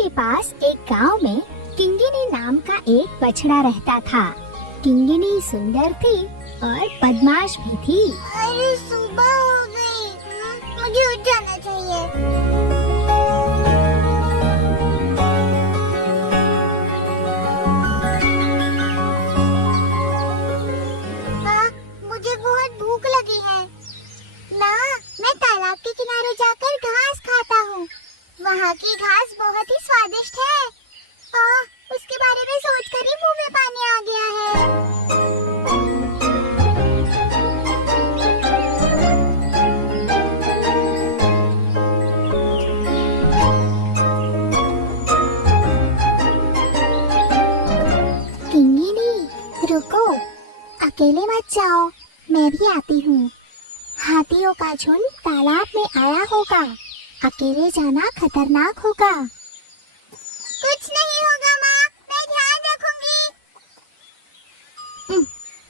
के पास एक गांव में किंगिनी नाम का एक बछड़ा रहता था। किंगिनी सुंदर थी और बदमाश भी थी। अरे सुबह हो गई, मुझे उठ जाना चाहिए। मुझे बहुत भूख लगी है ना। मैं तालाब के किनारे जाकर घास खाता हूँ। वहाँ की घास बहुत ही स्वादिष्ट है। उसके बारे में सोचकर ही मुंह में पानी आ गया है। रुको, अकेले मत जाओ, मैं भी आती हूँ। हाथियों का झुंड तालाब में आया होगा, अकेले जाना खतरनाक होगा। कुछ नहीं होगा माँ, मैं ध्यान रखूंगी।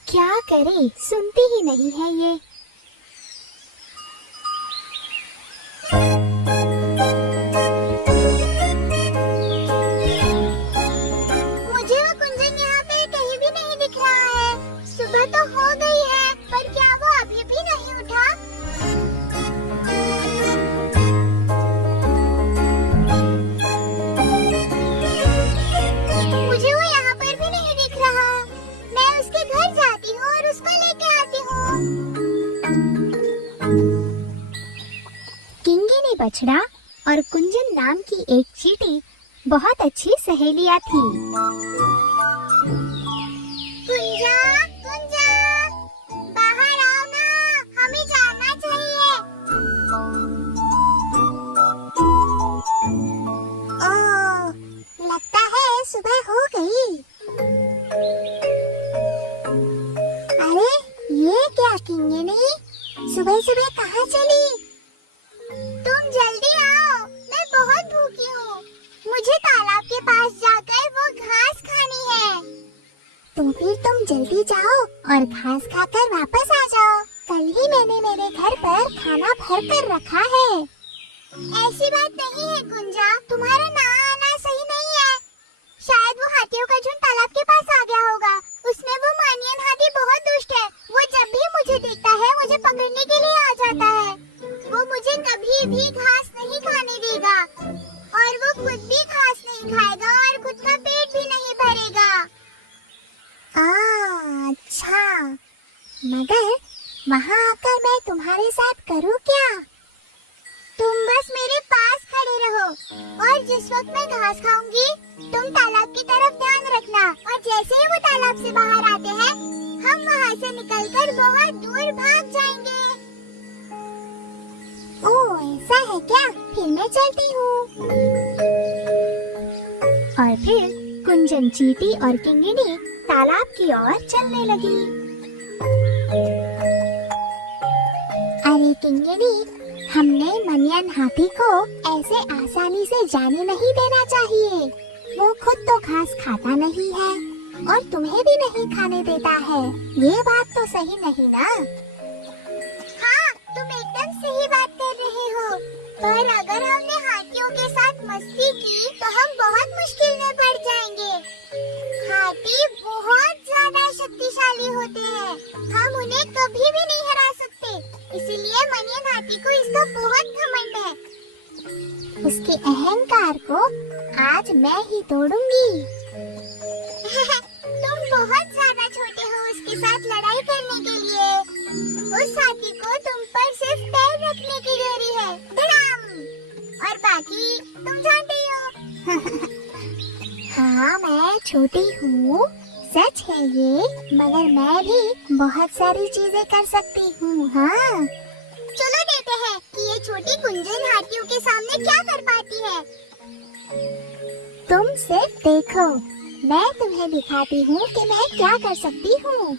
क्या करे, सुनती ही नहीं है ये। बछड़ा और कुंजन नाम की एक चींटी बहुत अच्छी सहेलियां थी। कुंजा, कुंजा, बाहर आओ ना, हमें जाना चाहिए। ओह, लगता है सुबह हो गई। अरे ये क्या किंगिनी, सुबह सुबह कहाँ चली? तुम जल्दी आओ, मैं बहुत भूखी हूँ। मुझे तालाब के पास जाकर वो घास खानी है। तो फिर तुम जल्दी जाओ और घास खाकर वापस आ जाओ। कल ही मैंने मेरे घर पर खाना भर कर रखा है। ऐसी बात नहीं है कुंजा, तुम्हारा ना आना सही नहीं है। शायद वो हाथियों का झुंड तालाब के पास आ गया होगा। उसमें वो मानियन हाथी बहुत दुष्ट है। वो जब भी मुझे देखता है, मुझे पकड़ने के लिए आ जाता है। वो मुझे कभी भी घास नहीं खाने देगा और वो खुद भी घास नहीं खाएगा और खुद का पेट भी नहीं भरेगा। अच्छा, मगर वहाँ आकर मैं तुम्हारे साथ करूँ क्या? तुम बस मेरे पास खड़े रहो और जिस वक्त मैं घास खाऊंगी, तुम तालाब की तरफ ध्यान रखना और जैसे ही वो तालाब से बाहर आते हैं, हम वहाँ से निकलकर बहुत दूर भाग जाएंगे। ओह, ऐसा है क्या? फिर मैं चलती हूँ। और फिर कुंजन, चींटी और किंगिनी तालाब की ओर चलने लगी। अरे किंगिनी, हमने मनियन हाथी को ऐसे आसानी से जाने नहीं देना चाहिए। वो खुद तो घास खाता नहीं है और तुम्हें भी नहीं खाने देता है। ये बात तो सही नहीं ना? हाँ, तुम एकदम सही बात कर रहे हो। पर अगर हमने हाथियों के साथ मस्ती की तो हम बहुत मुश्किल में पड़ जाएंगे। हाथी बहुत ज्यादा शक्तिशाली होते हैं। हम उन्हें कभी भी नहीं हरा सकते। इसीलिए मनियन हाथी को इसका बहुत घमंड है। उसके अहंकार को आज मैं ही तोड़ूंगी। तुम बहुत ज्यादा छोटे हो उसके साथ लड़ाई करने के लिए। उस हाथी को तुम पर सिर्फ पैर रखने की देरी है। धड़ाम! और बाकी तुम जानते ही हो। हाँ, मैं छोटी हूँ, सच है ये, मगर मैं भी बहुत सारी चीजें कर सकती हूँ। हाँ, चलो देखते हैं कि ये छोटी कुंजन हाथियों के सामने क्या कर पाती है। तुम सिर्फ देखो, मैं तुम्हें दिखाती हूँ कि मैं क्या कर सकती हूँ।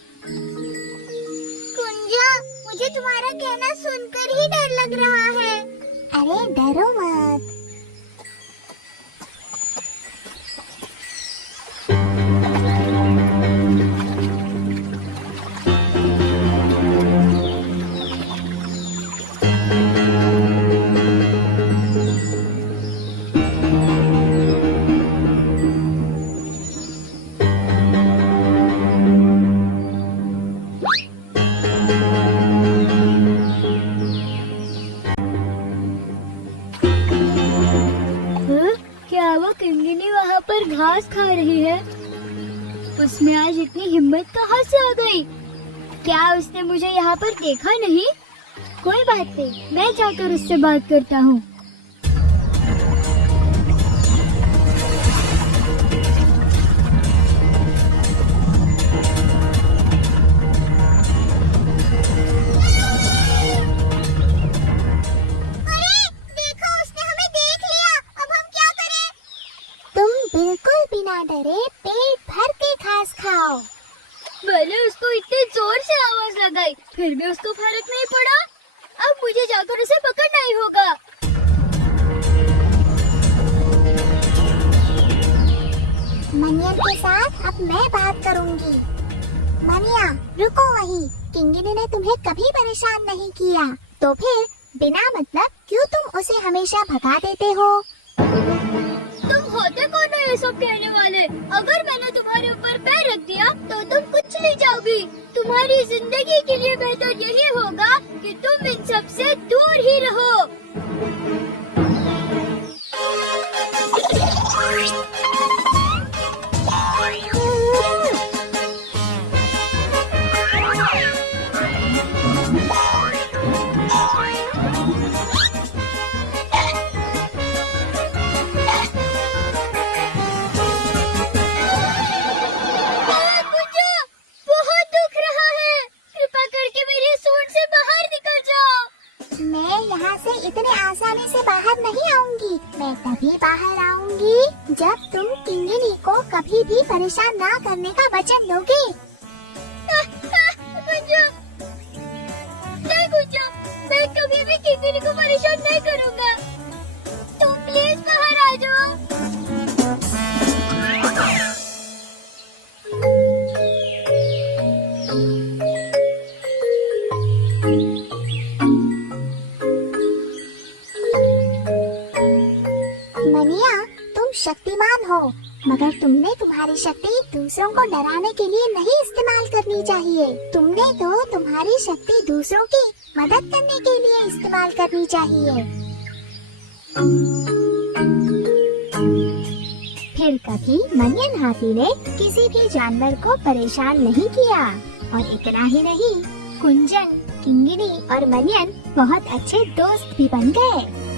कुंजा, मुझे तुम्हारा कहना सुनकर ही डर लग रहा है। अरे डरो मत। क्या वो किंगिनी वहाँ पर घास खा रही है? उसमें आज इतनी हिम्मत कहाँ से आ गई? क्या उसने मुझे यहाँ पर देखा नहीं? कोई बात नहीं, मैं जाकर उससे बात करता हूँ। बिल्कुल बिना डरे पेट भर के घास खाओ। मैंने उसको इतने जोर से आवाज लगाई, फिर भी उसको फर्क नहीं पड़ा। अब मुझे जाकर उसे पकड़ना ही होगा। मनियन के साथ अब मैं बात करूंगी। मनिया, रुको वहीं। किंगिनी ने तुम्हें कभी परेशान नहीं किया, तो फिर बिना मतलब क्यों तुम उसे हमेशा भगा देते हो? तुम होते कौन हो ये सब कहने वाले? अगर मैंने तुम्हारे ऊपर पैर रख दिया तो तुम कुछ नहीं जाओगी। तुम्हारी जिंदगी के लिए बेहतर यही होगा कि तुम इन सब से दूर ही रहो। इतने आसानी से बाहर नहीं आऊंगी। मैं तभी बाहर आऊंगी जब तुम किंगिनी को कभी भी परेशान ना करने का वचन दोगे। नहीं गुंजो, मैं कभी भी किंगिनी को परेशान नहीं करूंगा। तुम प्लीज बाहर आ जाओ। मनिया, तुम शक्तिमान हो, मगर तुमने तुम्हारी शक्ति दूसरों को डराने के लिए नहीं इस्तेमाल करनी चाहिए। तुमने तो तुम्हारी शक्ति दूसरों की मदद करने के लिए इस्तेमाल करनी चाहिए। फिर कभी मनियन हाथी ने किसी भी जानवर को परेशान नहीं किया। और इतना ही नहीं, कुंजन, किंगिनी और मनियन बहुत अच्छे दोस्त भी बन गए।